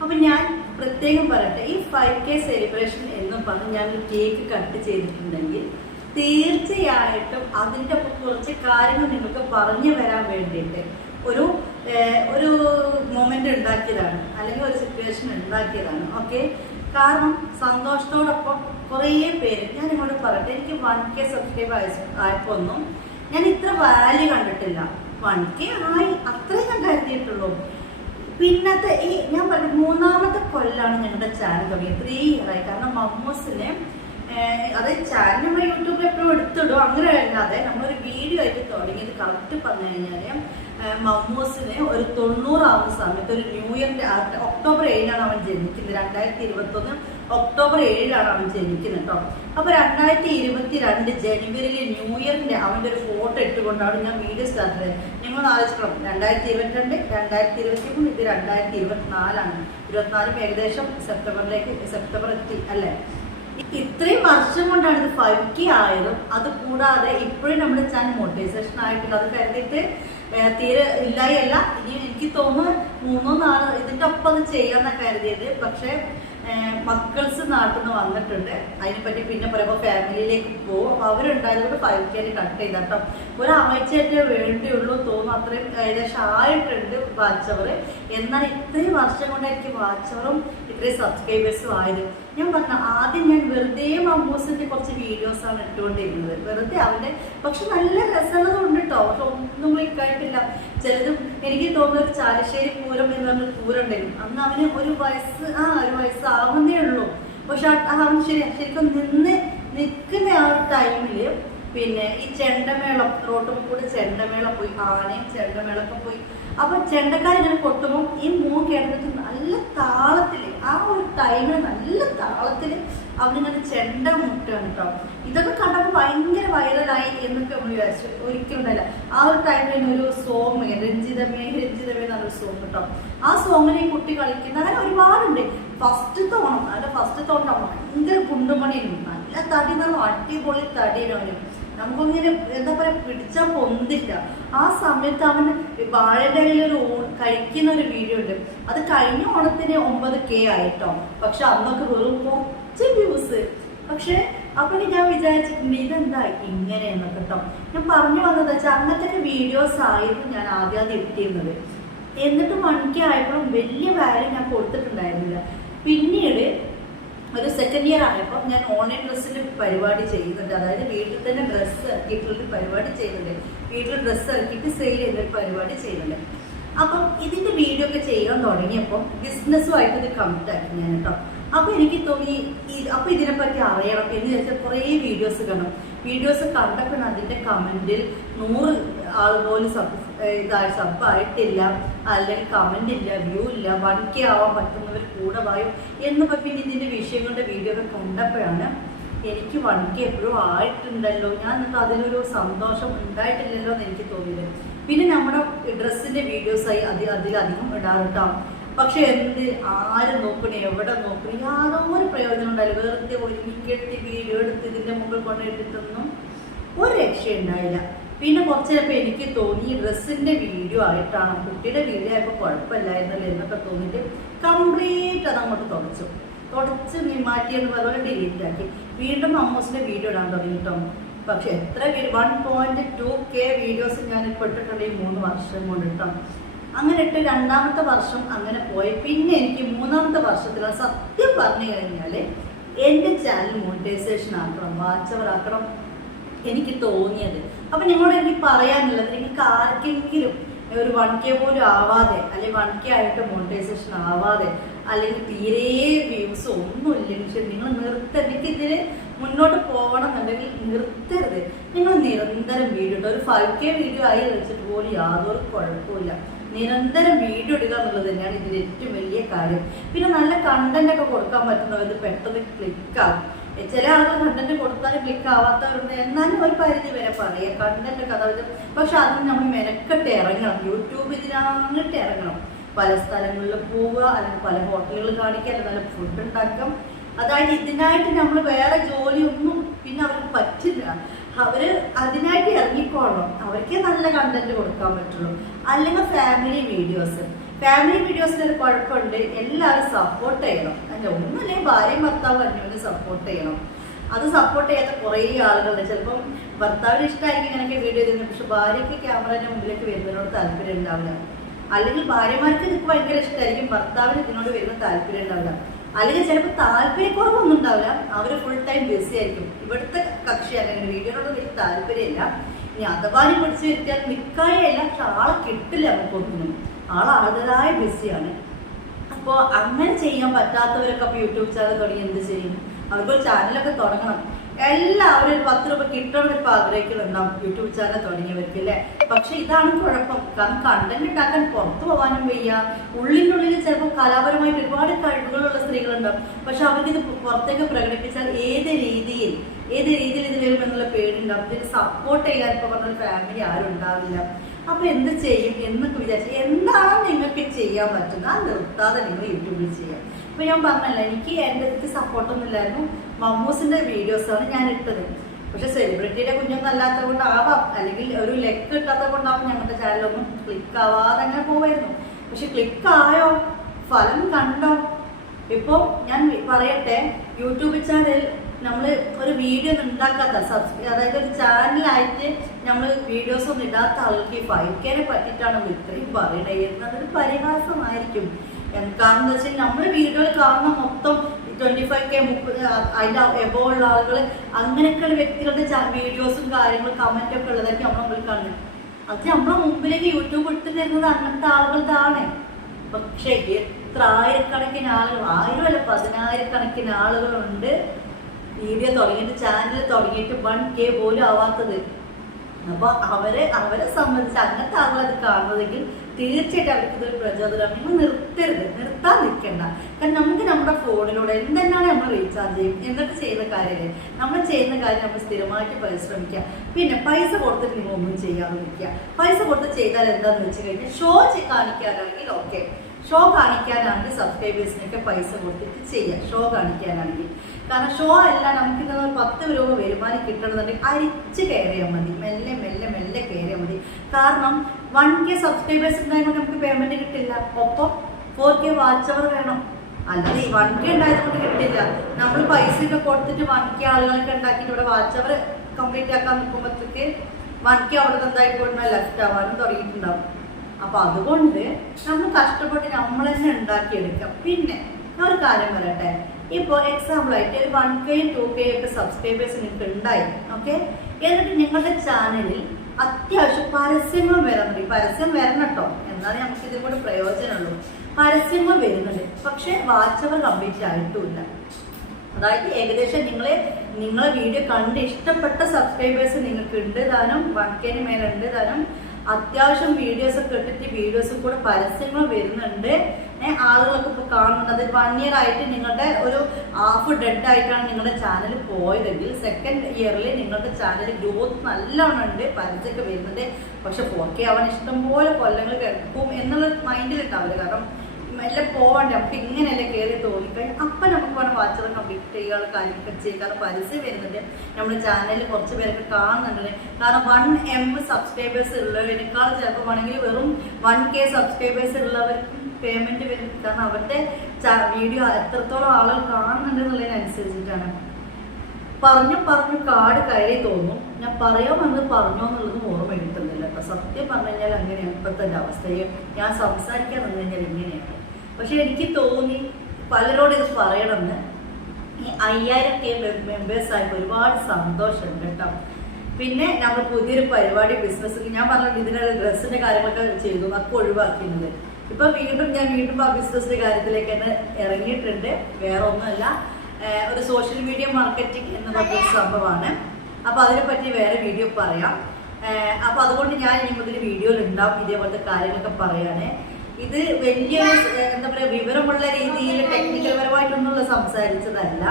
അപ്പൊ ഞാൻ പ്രത്യേകം പറയട്ടെ ഈ ഫൈവ് കെ സെലിബ്രേഷൻ എന്ന് പറഞ്ഞ് ഞാൻ കേക്ക് കട്ട് ചെയ്തിട്ടുണ്ടെങ്കിൽ തീർച്ചയായിട്ടും അതിന്റെ ഒപ്പം കുറച്ച് കാര്യങ്ങൾ നിങ്ങൾക്ക് പറഞ്ഞു വരാൻ വേണ്ടിയിട്ട് ഒരു ഒരു മൊമെന്റ് ഉണ്ടാക്കിയതാണ് അല്ലെങ്കിൽ ഒരു സിറ്റുവേഷൻ ഉണ്ടാക്കിയതാണ് ഓക്കെ കാരണം സന്തോഷത്തോടൊപ്പം കുറേ പേര് ഞാൻ നിങ്ങളോട് പറയട്ടെ എനിക്ക് വൺ കെ സബ്സ്ക്രൈബ് ആയപ്പോൾ ഒന്നും ഞാൻ ഇത്ര വാല്യൂ കണ്ടിട്ടില്ല. വൺ കെ ആയി അത്രയും ഞാൻ കരുതിയിട്ടുള്ളൂ പിന്നത്തെ ഈ ഞാൻ പറഞ്ഞു മൂന്നാമത്തെ കൊല്ലാണ് ഞങ്ങളുടെ ചാനൽ തുടങ്ങിയത്. ത്രീ ഇയർ ആയി. കാരണം മമ്മൂസിനെ അതായത് അത് ചാനൽ നമ്മൾ യൂട്യൂബിൽ എപ്പോഴും എടുത്തിടും. അങ്ങനെ അല്ലാതെ നമ്മളൊരു വീഡിയോ ആയിട്ട് തുടങ്ങിയത് കറക്റ്റ് പറഞ്ഞു കഴിഞ്ഞാൽ മമ്മൂസിനെ ഒരു തൊണ്ണൂറാവുന്ന സമയത്ത് ഒരു ന്യൂ ഇയറിന്റെ ഒക്ടോബർ ഏഴിനാണ് അവൻ ജനിക്കുന്നത്. രണ്ടായിരത്തി ഇരുപത്തി ഒന്ന് ഒക്ടോബർ ഏഴിലാണ് അവൻ ജനിക്കുന്നത് കേട്ടോ അപ്പൊ രണ്ടായിരത്തി ഇരുപത്തി രണ്ട് ജനുവരിയിലെ ന്യൂ ഇയറിന്റെ അവന്റെ ഒരു ഫോട്ടോ ഇട്ടുകൊണ്ടാണ് ഞാൻ വീഡിയോ സ്റ്റാർട്ട് ചെയ്തത്. നിങ്ങൾ ആലോചിക്കണം. രണ്ടായിരത്തി ഇരുപത്തിരണ്ട് രണ്ടായിരത്തി ഇരുപത്തി മൂന്ന് ഇത് രണ്ടായിരത്തി ഇരുപത്തിനാലാണ് ഇരുപത്തിനാലും ഏകദേശം സെപ്റ്റംബറിലേക്ക് സെപ്റ്റംബർ എത്തി അല്ലേ? ഇത്രയും വർഷം കൊണ്ടാണ് ഇത് ഫൈവ് കെ ആയതും അത് കൂടാതെ ഇപ്പോഴും നമ്മുടെ ചാനൽ മോട്ടിവേഷൻ ആയിട്ടുള്ളത്. അത് കരുതിയിട്ട് തീരെ ഇല്ലായല്ല ഇനി എനിക്ക് തോന്നുന്നു മൂന്നോ നാലോ ഇതിന്റെ ഒപ്പം അത് കരുതിയത്. പക്ഷെ മക്കൾസ് നാട്ടിൽ നിന്ന് വന്നിട്ടുണ്ട്. അതിനെപ്പറ്റി പിന്നെ പറയുമ്പോൾ ഫാമിലിയിലേക്ക് പോകും അപ്പൊ അവരുണ്ടായതുകൊണ്ട് ഫൈവ് കെ കട്ട് ചെയ്ത കേട്ടോ. ഒരു ഒരാഴ്ചയായിട്ടേ വേണ്ടിയുള്ളൂ തോന്നുന്നു. അത്രയും ഏകദേശം ആയിട്ടുണ്ട് വാച്ചവർ. എന്നാൽ ഇത്രയും വർഷം കൊണ്ട് എനിക്ക് വാച്ചവറും ഇത്രയും സബ്സ്ക്രൈബേഴ്സും ആയത്. ഞാൻ പറഞ്ഞ ആദ്യം ഞാൻ വെറുതെ മമ്മൂസിന്റെ കുറച്ച് വീഡിയോസ് ആണ് ഇട്ടുകൊണ്ടിരുന്നത്. വെറുതെ അവന്റെ പക്ഷെ നല്ല രസമുള്ളതുണ്ട് കേട്ടോ. പക്ഷെ ഒന്നും ക്ലിക്കായിട്ടില്ല ചിലതും എനിക്ക് തോന്നുന്ന ഒരു ചാലശ്ശേരി പൂരം എന്ന് പറഞ്ഞ പൂരം അന്ന് അവന് ഒരു വയസ്സ് ആ ഒരു വയസ്സാവുന്നേ ഉള്ളൂ. പക്ഷെ അവൻ ശരി ശരിക്കും നിന്ന് നിൽക്കുന്ന ആ ഒരു ടൈമിൽ പിന്നെ ഈ ചെണ്ടമേളം റോട്ടും കൂടെ ചെണ്ടമേളം പോയി ആനയും ചെണ്ടമേളമൊക്കെ പോയി. അപ്പൊ ചെണ്ടക്കാരിങ്ങനെ കൊട്ടുമ്പോൾ ഈ മൂന്ന് കേരളത്തിൽ നല്ല താളത്തിൽ ആ ഒരു ടൈമിൽ നല്ല താളത്തിൽ അവനിങ്ങനെ ചെണ്ട മുട്ടാണ് കേട്ടോ. ഇതൊക്കെ ഭയങ്കര വൈറലായി എന്നൊക്കെ നമ്മൾ വിചാരിച്ചു. ഒരിക്കലും ഉണ്ടല്ല ആ ഒരു ടൈമിൽ തന്നെ ഒരു സോങ് രഞ്ജിതമേ രഞ്ജിതമേ എന്നൊരു സോങ് കേട്ടോ ആ സോങ്ങിനെ കുട്ടി കളിക്കുന്ന അങ്ങനെ ഒരുപാടുണ്ട്. ഫസ്റ്റ് തോണം. അതിന്റെ ഫസ്റ്റ് തോട്ടം ഭയങ്കര കുണ്ടുമണിയും നല്ല തടി നല്ല അടിപൊളി തടിയാണ് അവന്. നമുക്കിങ്ങനെ എന്താ പറയാ പിടിച്ചാൽ പൊന്തില്ല. ആ സമയത്ത് അവൻ വാഴയുടെ ഒരു കഴിക്കുന്ന ഒരു വീഡിയോ ഉണ്ട്. അത് കഴിഞ്ഞ ഓണത്തിന് ഒമ്പത് കെ ആയിട്ടോ പക്ഷെ അന്നൊക്കെ വെറും കുറച്ച് വ്യൂസ് പക്ഷെ അപ്പൊ ഞാൻ വിചാരിച്ചിട്ടുണ്ട് ഇതെന്താ ഇങ്ങനെ എന്നൊക്കെ കേട്ടോ ഞാൻ പറഞ്ഞു വന്നത് വെച്ചാൽ അങ്ങനത്തെ വീഡിയോസ് ആയിരുന്നു ഞാൻ ആദ്യം അത് എത്തിയിരുന്നത് എന്നിട്ട് മണിക്ക് ആയപ്പോഴും വലിയ വാല്യൂ ഞാൻ കൊടുത്തിട്ടുണ്ടായിരുന്നില്ല. പിന്നീട് ഒരു സെക്കൻഡ് ഇയർ ആയപ്പോൾ ഞാൻ ഓൺലൈൻ ഡ്രസ്സിൽ പരിപാടി ചെയ്യുന്നുണ്ട്. അതായത് വീട്ടിൽ തന്നെ ഡ്രസ്സ് ഇറക്കിയിട്ടുള്ള പരിപാടി ചെയ്യുന്നുണ്ട്. വീട്ടിൽ ഡ്രസ്സ് ഇറക്കിയിട്ട് സെയിൽ ചെയ്യുന്നൊരു പരിപാടി ചെയ്യുന്നുണ്ട്. അപ്പം ഇതിന്റെ വീഡിയോ ഒക്കെ ചെയ്യാൻ തുടങ്ങിയപ്പോൾ ബിസിനസ്സുമായിട്ട് ഇത് കമ്മിറ്റാക്കി ഞാൻ കേട്ടോ അപ്പൊ എനിക്ക് തോന്നി ഈ- അപ്പൊ ഇതിനെപ്പറ്റി അറിയണം. എന്ന് വെച്ചാൽ കുറേ വീഡിയോസ് കാണും. വീഡിയോസ് കണ്ടപ്പോൾ അതിന്റെ കമന്റിൽ നൂറ് ആൾ പോലും സബ് ഇതായി സബ് ആയിട്ടില്ല. അല്ലെങ്കിൽ കമന്റ് ഇല്ല വ്യൂ ഇല്ല. വൺ കെ ആവാൻ പറ്റുന്നവർ കൂടെ വായും. എന്ന് പിന്നെ ഇതിന്റെ വിഷയങ്ങളുടെ വീഡിയോ ഒക്കെ കണ്ടപ്പോഴാണ് എനിക്ക് വൺ കെ എപ്പോഴും ആയിട്ടുണ്ടല്ലോ. ഞാൻ എന്നിട്ട് അതിലൊരു സന്തോഷം ഉണ്ടായിട്ടില്ലല്ലോ എന്ന് എനിക്ക് തോന്നിയത്. പിന്നെ നമ്മുടെ ഡ്രസ്സിന്റെ വീഡിയോസായി അതി അതിലധികം ഇടാറുട്ടോ. പക്ഷെ എന്ത്? ആര് നോക്കണേ? എവിടെ നോക്കണേ? യാതൊരു പ്രയോജനം ഉണ്ടായില്ല വെറുതെ ഒരുമിക്കെട്ടി വീഡിയോ എടുത്ത് ഇതിന്റെ മുമ്പിൽ കൊണ്ടിട്ടിട്ടൊന്നും ഒരു രക്ഷ ഉണ്ടായില്ല പിന്നെ കുറച്ച് ചിലപ്പോൾ എനിക്ക് തോന്നി ഡ്രസ്സിന്റെ വീഡിയോ ആയിട്ടാണ്. കുട്ടിയുടെ വീഡിയോ ആയപ്പോൾ കുഴപ്പമില്ലായിരുന്നല്ലോ എന്നൊക്കെ തോന്നിയിട്ട് കംപ്ലീറ്റ് അത് അങ്ങോട്ട് തുടച്ചു. തുടച്ച് നീ മാറ്റിയെന്ന് പറഞ്ഞാൽ ഡിലീറ്റ് ആക്കി. വീണ്ടും അമ്മൂസിന്റെ വീഡിയോ ഇടാൻ തുടങ്ങി കേട്ടോ പക്ഷെ എത്ര one point two K videos ഞാൻ ഇപ്പോൾ ഇട്ടിട്ടുണ്ട് ഈ മൂന്ന് വർഷം കൊണ്ട് അങ്ങനെ ഇട്ട് രണ്ടാമത്തെ വർഷം അങ്ങനെ പോയി. പിന്നെ എനിക്ക് മൂന്നാമത്തെ വർഷത്തിൽ സത്യം പറഞ്ഞു കഴിഞ്ഞാൽ എന്റെ ചാനൽ മോണിറ്റൈസേഷൻ ആക്കണം വാച്ചവർ ആക്കണം എനിക്ക് തോന്നിയത്. അപ്പം നിങ്ങളോട് എനിക്ക് പറയാനുള്ളത് നിങ്ങൾക്ക് ആർക്കെങ്കിലും ഒരു വൺ കെ പോലും ആവാതെ അല്ലെങ്കിൽ വൺ കെ ആയിട്ട് മോണിറ്റൈസേഷൻ ആവാതെ അല്ലെങ്കിൽ തീരെ വ്യൂസ് ഒന്നും ഇല്ലെങ്കിൽ നിങ്ങൾ നിർത്ത എനിക്കിതിൽ മുന്നോട്ട് പോകണം എന്നുണ്ടെങ്കിൽ നിർത്തരുത്. നിങ്ങൾ നിരന്തരം വീഡിയോ ഒരു ഫൈവ് കെ വീഡിയോ ആയി വെച്ചിട്ട് പോലും യാതൊരു കുഴപ്പമില്ല നിരന്തരം വീഡിയോ ഇടുക എന്നുള്ളത് തന്നെയാണ് ഇതിന്റെ ഏറ്റവും വലിയ കാര്യം. പിന്നെ നല്ല കണ്ടന്റ് ഒക്കെ കൊടുക്കാൻ പറ്റുന്നവർ പെട്ടെന്ന് ക്ലിക്കാകും ചില ആളുകൾ കണ്ടന്റ് കൊടുത്താലും ക്ലിക്ക് ആവാത്തവരുണ്ട്. എന്നാലും ഒരു പരിധി വരെ പറയാം. കണ്ടന്റ് കഥ പക്ഷെ അതിന് നമ്മൾ മെനക്കെട്ട് ഇറങ്ങണം. യൂട്യൂബ് ഇതിനങ്ങട്ട് ഇറങ്ങണം. പല സ്ഥലങ്ങളിൽ പോവുക അല്ലെങ്കിൽ പല ഹോട്ടലുകൾ കാണിക്കുക അല്ലെങ്കിൽ നല്ല ഫുഡ് ഉണ്ടാക്കാം. അതായത് ഇതിനായിട്ട് നമ്മൾ വേറെ ജോലിയൊന്നും പിന്നെ അവർക്ക് പറ്റില്ല. അവർ അതിനായിട്ട് ഇറങ്ങിക്കോളണം അവർക്ക് നല്ല കണ്ടന്റ് കൊടുക്കാൻ പറ്റുള്ളൂ. അല്ലെങ്കിൽ ഫാമിലി വീഡിയോസ് ഫാമിലി വീഡിയോസിന് ഒരു കുഴപ്പമുണ്ട്. എല്ലാവരും സപ്പോർട്ട് ചെയ്യണം. അല്ല ഒന്നുമില്ലെങ്കിൽ ഭാര്യയും ഭർത്താവും അന്യോന്യം സപ്പോർട്ട് ചെയ്യണം. അത് സപ്പോർട്ട് ചെയ്യാത്ത കുറേ ആളുകളുണ്ട്. ചിലപ്പം ഭർത്താവിന് ഇഷ്ടമായിരിക്കും ഇങ്ങനെയൊക്കെ വീഡിയോ ചെയ്യുന്നത്. പക്ഷെ ഭാര്യയ്ക്ക് ക്യാമറേന്റെ മുമ്പിലേക്ക് വരുന്നതിനോട് താല്പര്യം ഉണ്ടാവില്ല അല്ലെങ്കിൽ ഭാര്യമാർക്ക് ഇതൊക്കെ ഭയങ്കര ഇഷ്ടമായിരിക്കും. ഭർത്താവിന് ഇതിനോട് വരുന്ന താല്പര്യം ഉണ്ടാവില്ല അല്ലെങ്കിൽ ചിലപ്പോൾ താല്പര്യക്കുറവൊന്നും ഉണ്ടാവില്ല. അവർ ഫുൾ ടൈം ബിസി ആയിരിക്കും. ഇവിടുത്തെ കക്ഷി അങ്ങനെ വീടിനോട് വലിയ താല്പര്യമില്ല. ഇനി അഥവാ പിടിച്ച് വരുത്തിയാൽ മിക്കായല്ല പക്ഷെ ആളെ കിട്ടില്ല നമുക്കൊന്നും ആൾ ആളുടേതായ ബിസിയാണ് അപ്പോൾ അങ്ങനെ ചെയ്യാൻ പറ്റാത്തവരൊക്കെ അപ്പോൾ യൂട്യൂബ് ചാനൽ തുടങ്ങി എന്ത് ചെയ്യും? അവർക്കൊരു ചാനലൊക്കെ തുടങ്ങണം. എല്ലാവരും ഒരു പത്ത് രൂപ കിട്ടണം ഇപ്പോൾ ആഗ്രഹിക്കുന്നുണ്ടാവും യൂട്യൂബ് ചാനൽ തുടങ്ങിയവർക്ക് അല്ലേ? പക്ഷെ ഇതാണ് കുഴപ്പം. കാരണം കണ്ടന്റ് ഉണ്ടാക്കാൻ പുറത്തു പോകാനും വയ്യ. ഉള്ളിനുള്ളിൽ ചിലപ്പോൾ കലാപരമായിട്ട് ഒരുപാട് കഴിവുകളുള്ള സ്ത്രീകളുണ്ടാവും. പക്ഷെ അവർക്ക് ഇത് പുറത്തേക്ക് പ്രകടിപ്പിച്ചാൽ ഏത് രീതിയിൽ ഏത് രീതിയിൽ ഇത് വരും എന്നുള്ള പേടിണ്ടാവും ഇതിന് സപ്പോർട്ട് ചെയ്യാൻ ഇപ്പോൾ പറഞ്ഞ ഫാമിലി ആരും ഉണ്ടാവില്ല. അപ്പൊ എന്ത് ചെയ്യും എന്നൊക്കെ വിചാരിച്ചു എന്താണ് നിങ്ങൾക്ക് ചെയ്യാൻ പറ്റുന്നത്? നിർത്താതെ നിങ്ങൾ യൂട്യൂബിൽ ചെയ്യാം. ഇപ്പൊ ഞാൻ പറഞ്ഞല്ല എനിക്ക് എന്റെ സപ്പോർട്ടൊന്നും ഇല്ലായിരുന്നു. മമ്മൂസിന്റെ വീഡിയോസാണ് ഞാൻ ഇട്ടത് പക്ഷെ സെലിബ്രിറ്റിയുടെ കുഞ്ഞൊന്നും അല്ലാത്തത് കൊണ്ടാവാം അല്ലെങ്കിൽ ഒരു ലെക്ക് കിട്ടാത്തത് കൊണ്ടാവും ഞങ്ങളുടെ ചാനലൊന്നും ക്ലിക്ക് ആവാതെ അങ്ങനെ പോവായിരുന്നു. പക്ഷെ ക്ലിക്ക് ആയോ? ഫലം കണ്ടോ? ഇപ്പോൾ ഞാൻ പറയട്ടെ യൂട്യൂബ് ചാനൽ നമ്മൾ ഒരു വീഡിയോ ഒന്നും ഉണ്ടാക്കാത്ത സബ്സ്ക്രൈബ് അതായത് ഒരു ചാനലായിട്ട് നമ്മൾ വീഡിയോസ് ഒന്നും ഇടാത്ത ആൾക്ക് ഫൈക്കാനെ പറ്റിയിട്ടാണ് ഇത്രയും പറയണേ. എന്നതൊരു പരിഹാസമായിരിക്കും. കാരണം എന്താ വെച്ചാൽ നമ്മൾ വീഡിയോയിൽ കാണുന്ന മൊത്തം ട്വന്റി ഫൈവ് കെ മുപ്പത് അതിന്റെ എബോ ഉള്ള ആളുകൾ അങ്ങനെയൊക്കെയുള്ള വ്യക്തികളുടെ വീഡിയോസും കാര്യങ്ങളും കമന്റ് ഒക്കെ ഉള്ളതൊക്കെ നമ്മൾ മുമ്പിൽ കാണുന്നത്. അത് നമ്മളെ മുമ്പിലേക്ക് യൂട്യൂബ് ഇട്ട് തരുന്നത് അങ്ങനത്തെ ആളുകളുടെ പക്ഷേ എത്ര ആയിരക്കണക്കിന് ആളുകൾ ആയിരം അല്ല പതിനായിരക്കണക്കിന് ആളുകളുണ്ട്. വീഡിയോ തുടങ്ങിയിട്ട് ചാനൽ തുടങ്ങിയിട്ട് വൺ കെ പോലും ആവാത്തത്. അപ്പൊ അവരെ അവരെ സംബന്ധിച്ച് അങ്ങനത്തെ ആളുകൾ അത് കാണുന്നതെങ്കിൽ തീർച്ചയായിട്ടും അവർക്ക് ഇതൊരു പ്രചോദനം. നിങ്ങൾ നിർത്തരുത്. നിൽക്കണ്ട കാരണം നമുക്ക് നമ്മുടെ ഫോണിലൂടെ എന്തെന്നാണ് നമ്മൾ റീചാർജ് ചെയ്യും? എന്നിട്ട് ചെയ്യുന്ന കാര്യങ്ങൾ നമ്മൾ ചെയ്യുന്ന കാര്യം നമ്മൾ സ്ഥിരമായിട്ട് പരിശ്രമിക്കുക. പിന്നെ പൈസ കൊടുത്തിട്ട് നിങ്ങൾ ഒന്നും ചെയ്യാതെ നിൽക്കുക പൈസ കൊടുത്ത് ചെയ്താൽ എന്താണെന്ന് വെച്ച് കഴിഞ്ഞാൽ ഷോ കാണിക്കാനാണെങ്കിൽ ഓക്കെ ഷോ കാണിക്കാനാണെങ്കിൽ സബ്സ്ക്രൈബേഴ്സിനൊക്കെ പൈസ കൊടുത്തിട്ട് ചെയ്യാം. ഷോ കാണിക്കാനാണെങ്കിൽ. കാരണം ഷോ അല്ല നമുക്ക് പത്ത് രൂപ വരുമാനം കിട്ടണമെന്നുണ്ടെങ്കിൽ അരിച്ച് കയറിയാൽ മതി. മെല്ലെ മെല്ലെ മെല്ലെ കയറിയാൽ മതി. കാരണം വൺ കെ സബ്സ്ക്രൈബേഴ്സ് ഉണ്ടായതുകൊണ്ട് നമുക്ക് പേയ്മെന്റ് കിട്ടില്ല. ഒപ്പം ഫോർ കെ വാച്ച് അവർ വേണം. അല്ലാതെ ഈ വൺ കെ ഉണ്ടായതുകൊണ്ട് കിട്ടില്ല. നമ്മൾ പൈസ ഒക്കെ കൊടുത്തിട്ട് വൺ കെ ആളുകളൊക്കെ ഉണ്ടാക്കിയിട്ട് ഇവിടെ വാച്ച് അവർ കംപ്ലീറ്റ് ആക്കാൻ നിൽക്കുമ്പോഴത്തേക്ക് വൺ കെ അവിടെ എന്തായി പോയിട്ട് ലെഫ്റ്റ് ആവാനും തുടങ്ങിയിട്ടുണ്ടാവും. അപ്പൊ അതുകൊണ്ട് നമ്മൾ കഷ്ടപ്പെട്ട് നമ്മൾ തന്നെ ഉണ്ടാക്കിയെടുക്കാം. പിന്നെ ഒരു കാര്യം പറയട്ടെ. എക്സാമ്പിൾ ആയിട്ട് ഒരു വൺ കെ ടു കെ ഒക്കെ സബ്സ്ക്രൈബേഴ്സ് നിങ്ങൾക്ക് ഉണ്ടായി. ഓക്കെ എന്നിട്ട് നിങ്ങളുടെ ചാനലിൽ അത്യാവശ്യം പരസ്യങ്ങളും വരാൻ ഈ പരസ്യം വരണം കേട്ടോ എന്നാലേ നമുക്ക് ഇതിൽ പ്രയോജനമുള്ളൂ. പരസ്യങ്ങൾ വരുന്നുണ്ട്. പക്ഷെ വാച്ചവർ കംപ്ലീറ്റ് ആയിട്ടുമില്ല അതായത് ഏകദേശം നിങ്ങളെ നിങ്ങളെ വീഡിയോ കണ്ട് ഇഷ്ടപ്പെട്ട സബ്സ്ക്രൈബേഴ്സ് നിങ്ങൾക്ക് ഉണ്ട് താനും വൺ കെന് മേലുണ്ട് താനും. അത്യാവശ്യം വീഡിയോസ് ഒക്കെ ഇട്ടിട്ട് വീഡിയോസ് കൂടെ പരസ്യങ്ങൾ വരുന്നുണ്ട്. ആളുകളൊക്കെ ഇപ്പോൾ കാണുന്നത് വൺ ഇയർ ആയിട്ട് നിങ്ങളുടെ ഒരു ഹാഫ് ഡെഡ് ആയിട്ടാണ് നിങ്ങളുടെ ചാനൽ പോയതെങ്കിൽ സെക്കൻഡ് ഇയറിൽ നിങ്ങളുടെ ചാനൽ ഗ്രോത്ത് നല്ലോണം ഉണ്ട് പരസ്യമൊക്കെ വരുന്നുണ്ട്. പക്ഷെ ഫോർ അവൻ ഇഷ്ടംപോലെ കൊല്ലങ്ങൾ കിടക്കും എന്നുള്ള മൈൻഡിൽ ഉണ്ടാവില്ല കാരണം മെല്ലെ പോവണ്ട. നമുക്ക് ഇങ്ങനെയല്ലേ കയറി തോന്നിക്കഴിഞ്ഞാൽ അപ്പം നമുക്ക് വേണം വാച്ചറും കംപ്ലീറ്റ് ചെയ്യുക കാര്യങ്ങളൊക്കെ ചെയ്യുക പരസ്യം വരുന്നത് നമ്മുടെ ചാനലിൽ കുറച്ച് പേരൊക്കെ കാണുന്നുണ്ട് കാരണം വൺ എം സബ്സ്ക്രൈബേഴ്സ് ഉള്ളവരെക്കാൾ ചിലപ്പോൾ വേണമെങ്കിൽ വെറും വൺ കെ സബ്സ്ക്രൈബേഴ്സ് ഉള്ളവർക്ക് പേയ്മെന്റ് വരും. കാരണം അവരുടെ വീഡിയോ എത്രത്തോളം ആളുകൾ കാണുന്നുണ്ട് എന്നുള്ളതിനനുസരിച്ചിട്ടാണ്. പറഞ്ഞു പറഞ്ഞു കാട് കയറി തോന്നും. ഞാൻ പറയാമെന്ന് പറഞ്ഞോ എന്നുള്ളത് ഓർമ്മ എടുക്കുന്നില്ല അപ്പൊ സത്യം പറഞ്ഞു കഴിഞ്ഞാൽ അങ്ങനെയാണ് ഇപ്പോഴത്തെ എന്റെ അവസ്ഥയെ. ഞാൻ സംസാരിക്കാൻ നിന്ന് കഴിഞ്ഞാൽ ഇങ്ങനെയാണ് പക്ഷെ എനിക്ക് തോന്നി പലരോട് ഇത് പറയണമെന്ന്. ഈ അയ്യായിരം കെ മെമ്പേഴ്സ് ആയപ്പോൾ ഒരുപാട് സന്തോഷമുണ്ട് കേട്ടോ. പിന്നെ നമ്മൾ പുതിയൊരു പരിപാടി ബിസിനസ് ഞാൻ പറഞ്ഞത് ഇതിനുള്ള ഡ്രസ്സിന്റെ കാര്യങ്ങളൊക്കെ ചെയ്തു അതൊക്കെ ഒഴിവാക്കിയിട്ടുണ്ട്. ഇപ്പൊ വീണ്ടും ഞാൻ വീണ്ടും ആ ബിസിനസിന്റെ കാര്യത്തിലേക്ക് തന്നെ ഇറങ്ങിയിട്ടുണ്ട്. വേറെ ഒന്നുമല്ല. ഒരു സോഷ്യൽ മീഡിയ മാർക്കറ്റിംഗ് എന്ന് പറഞ്ഞ സംഭവമാണ്. അപ്പൊ അതിനെ പറ്റി വേറെ വീഡിയോ പറയാം. അപ്പൊ അതുകൊണ്ട് ഞാൻ ഇനി മുതൽ വീഡിയോയിൽ ഉണ്ടാവും ഇതേപോലത്തെ കാര്യങ്ങളൊക്കെ പറയാനേ. ഇത് വലിയ എന്താ പറയുക വിവരമുള്ള രീതിയിൽ ടെക്നിക്കൽ പരമായിട്ടൊന്നും സംസാരിച്ചതല്ല.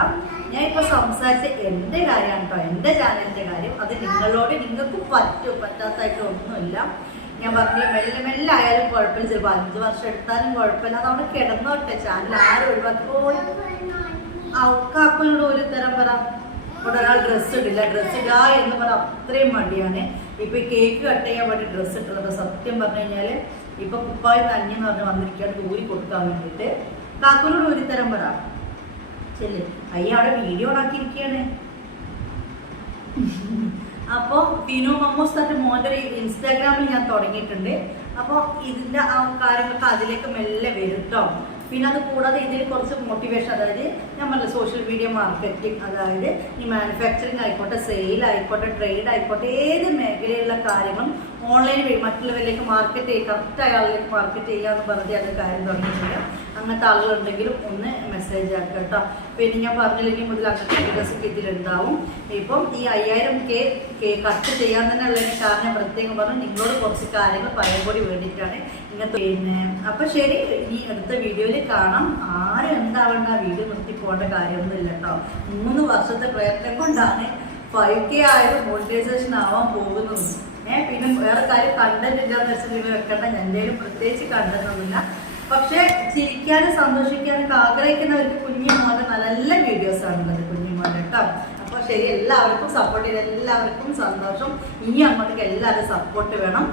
ഞാൻ ഇപ്പൊ സംസാരിച്ച എന്റെ കാര്യമാണ് കേട്ടോ എന്റെ ചാനലിന്റെ കാര്യം. അത് നിങ്ങളോട് നിങ്ങൾക്ക് പറ്റും. പറ്റാത്തായിട്ട് ഒന്നുമില്ല. ഞാൻ പറഞ്ഞ മെല്ലെ മെല്ലെ ആയാലും കുഴപ്പമില്ല. ചിലപ്പോൾ അഞ്ച് വർഷം എടുത്താലും കുഴപ്പമില്ല. അത് അവിടെ കിടന്നോട്ടെ. ചാനൽ ആരും ഒഴിവാക്കി പോയി കാക്കനോട് ഒരു തരം പറ. ഇവിടെ ഒരാൾ ഡ്രസ്സ് ഇടില്ല. ഡ്രസ്സ് ഇടാ എന്ന് പറ അത്രയും മടിയാണ്. ഇപ്പൊ കേക്ക് കട്ട് ചെയ്യാൻ വേണ്ടി ഡ്രസ്സ് ഇട്ടുള്ളത് സത്യം പറഞ്ഞു കഴിഞ്ഞാൽ ഇപ്പൊ കുപ്പായി എന്ന് പറഞ്ഞ് വന്നിരിക്കുകയാണ് ഊരി കൊടുക്കാൻ വേണ്ടിയിട്ട്. കാക്കൂനോട് ഒരു തരം പറ. ചെല്ല്. അയ്യ അവിടെ വീഡിയോ ഉണ്ടാക്കിയിരിക്കുകയാണ്. അപ്പോൾ ഫിനു മമ്മോസ് തന്റെ മോന്റെ ഒരു ഇൻസ്റ്റാഗ്രാമിൽ ഞാൻ തുടങ്ങിയിട്ടുണ്ട്. അപ്പോൾ ഇതിന്റെ ആ കാര്യങ്ങളൊക്കെ അതിലേക്ക് മെല്ലെ വരും ട്ടോ. പിന്നെ അത് കൂടാതെ ഇതിൽ കുറച്ച് മോട്ടിവേഷൻ അതായത് ഞാൻ പറഞ്ഞ സോഷ്യൽ മീഡിയ മാർക്കറ്റിംഗ് അതായത് ഈ മാനുഫാക്ചറിങ് ആയിക്കോട്ടെ സെയിൽ ആയിക്കോട്ടെ ട്രേഡ് ആയിക്കോട്ടെ ഏത് മേഖലയിലുള്ള കാര്യങ്ങളും ഓൺലൈൻ വഴി മറ്റുള്ളവരിലേക്ക് മാർക്കറ്റ് ചെയ്യുക കറക്റ്റ് അയാളിലേക്ക് മാർക്കറ്റ് ചെയ്യുക എന്ന് പറഞ്ഞ് അത് കാര്യം തുടങ്ങിയിട്ടില്ല അങ്ങനത്തെ ആളുകളുണ്ടെങ്കിലും ഒന്ന് മെസ്സേജ് ആക്കുക കേട്ടോ. പിന്നെ ഞാൻ പറഞ്ഞില്ലെങ്കിൽ മുതൽ അങ്ങനത്തെ ഇതിലുണ്ടാവും. ഇപ്പം ഈ അയ്യായിരം കെ കെ കട്ട് ചെയ്യാൻ തന്നെ ഉള്ളതിന് കാരണം പ്രത്യേകം പറഞ്ഞു നിങ്ങളോട് കുറച്ച് കാര്യങ്ങൾ പറയാൻ കൂടി വേണ്ടിയിട്ടാണ് ഇങ്ങനത്തെ പിന്നെ അപ്പൊ ശരി ഇനി അടുത്ത വീഡിയോയിൽ കാണാം. ആരും എന്താവേണ്ട വീഡിയോ നിർത്തി പോകേണ്ട കാര്യമൊന്നുമില്ല കേട്ടോ മൂന്ന് വർഷത്തെ പ്രയത്നം കൊണ്ടാണ് ഫൈവ് കെ ആയാലും മോണിറ്റൈസേഷൻ ആവാൻ പോകുന്നത്. ഏഹ് പിന്നെ വേറെ കാര്യം കണ്ടന്റ് ഇല്ലാന്ന് നിങ്ങൾ വെക്കേണ്ട. എന്തെങ്കിലും പ്രത്യേകിച്ച് കണ്ടന്റ് ഒന്നുമില്ല. പക്ഷെ ചിരിക്കാനും സന്തോഷിക്കാനും ഒക്കെ ആഗ്രഹിക്കുന്നവർക്ക് കുഞ്ഞു മോനെ നല്ല വീഡിയോസ് ആണുള്ളത് കുഞ്ഞു മോനെ കേട്ടോ അപ്പോൾ ശരി എല്ലാവർക്കും സപ്പോർട്ട് ചെയ്ത് എല്ലാവർക്കും സന്തോഷം. ഇനി അങ്ങോട്ടേക്ക് എല്ലാവരും സപ്പോർട്ട് വേണം.